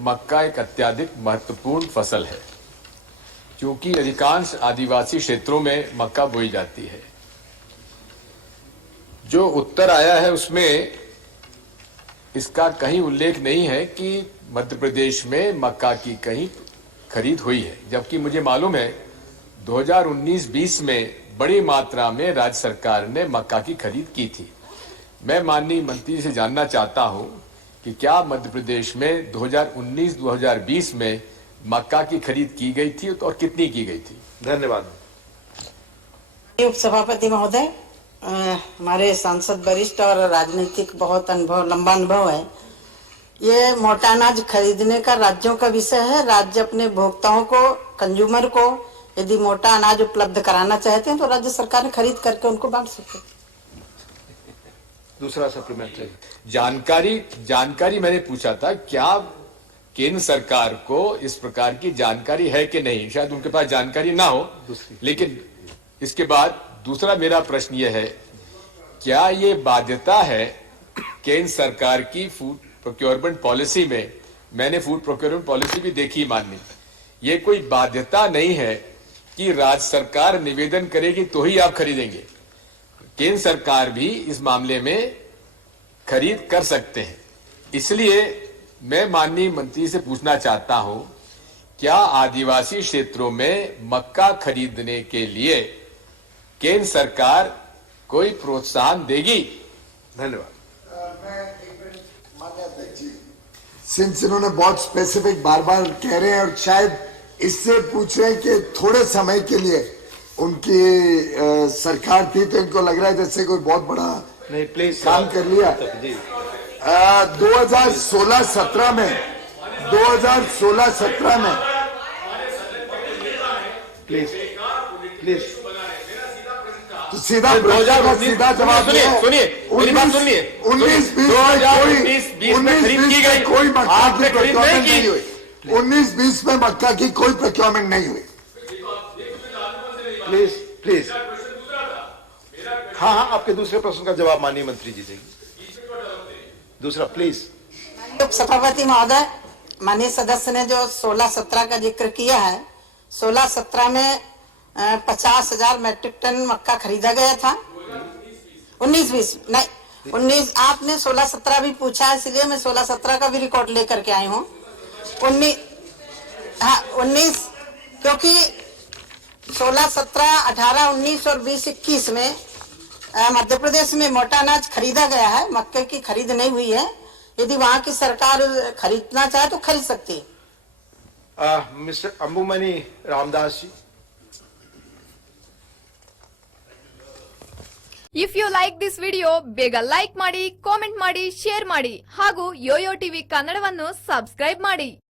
मक्का एक अत्यधिक महत्वपूर्ण फसल है, क्योंकि अधिकांश आदिवासी क्षेत्रों में मक्का बोई जाती है। जो उत्तर आया है उसमें इसका कहीं उल्लेख नहीं है कि मध्य प्रदेश में मक्का की कहीं खरीद हुई है, जबकि मुझे मालूम है 2019-20 में बड़ी मात्रा में राज्य सरकार ने मक्का की खरीद की थी। मैं माननीय मंत्री से जानना चाहता हूं कि क्या मध्य प्रदेश में 2019-2020 में मक्का की खरीद की गई थी और कितनी की गई थी? धन्यवाद। उपसभापति महोदय, हमारे सांसद वरिष्ठ और राजनीतिक बहुत लंबा अनुभव है। ये मोटा अनाज खरीदने का राज्यों का विषय है। राज्य अपने भोक्ताओं को, कंज्यूमर को यदि मोटा अनाज उपलब्ध कराना चाहते हैं तो राज्य सरकार खरीद करके उनको बांट सकते हैं। दूसरा सप्लीमेंट्री जानकारी मैंने पूछा था, क्या केंद्र सरकार को इस प्रकार की जानकारी है कि नहीं? शायद उनके पास जानकारी ना हो, लेकिन इसके बाद दूसरा मेरा प्रश्न यह है, क्या ये बाध्यता है केंद्र सरकार की फूड प्रोक्योरमेंट पॉलिसी में? मैंने फूड प्रोक्योरमेंट पॉलिसी भी देखी माननी, ये कोई बाध्यता नहीं है कि राज्य सरकार निवेदन करेगी तो ही आप खरीदेंगे। केंद्र सरकार भी इस मामले में खरीद कर सकते हैं। इसलिए मैं माननीय मंत्री से पूछना चाहता हूं, क्या आदिवासी क्षेत्रों में मक्का खरीदने के लिए केंद्र सरकार कोई प्रोत्साहन देगी? धन्यवाद। सिंस इन्होंने बहुत स्पेसिफिक बार बार कह रहे हैं और शायद इससे पूछ रहे हैं कि थोड़े समय के लिए उनकी सरकार थी, तो इनको लग रहा है जैसे कोई बहुत बड़ा नहीं, प्लीज काम कर लिया। 2016-17 में प्लीज तो सीधा जवाब सुनिए, मेरी बात सुनिए। 19-20 में कोई मक्का की प्रोक्योरमेंट नहीं हुई। 19-20 में मक्का की कोई प्रोक्योरमेंट नहीं हुई। प्लीज हाँ, आपके दूसरे प्रश्न का जवाब माननीय मंत्री जी देंगे। दूसरा प्लीज। उपसभापति महोदय, माननीय सदस्य ने जो 16-17 का जिक्र किया है, 16-17 में 50,000 मैट्रिक टन मक्का खरीदा गया था। 19-20 नहीं, 19 आपने 16-17 भी पूछा है, इसलिए मैं 16-17 का भी रिकॉर्ड लेकर के आई हूँ। 19 क्योंकि 16-17, 18-19 और 20-21 में मध्य प्रदेश में मोटा अनाज खरीदा गया है, मक्के की खरीद नहीं हुई है। यदि वहां की सरकार खरीदना चाहे तो खरीद सकती है। Mister Anbumani Ramadoss ji. If you like this video, ಬೇಗ ಲೈಕ್ ಮಾಡಿ, ಕಾಮೆಂಟ್ ಮಾಡಿ, ಶೇರ್ ಮಾಡಿ ಹಾಗೂ ಯೋಯೋ ಟಿವಿ ಕನ್ನಡವನ್ನು ಸಬ್ಸ್ಕ್ರೈಬ್ ಮಾಡಿ.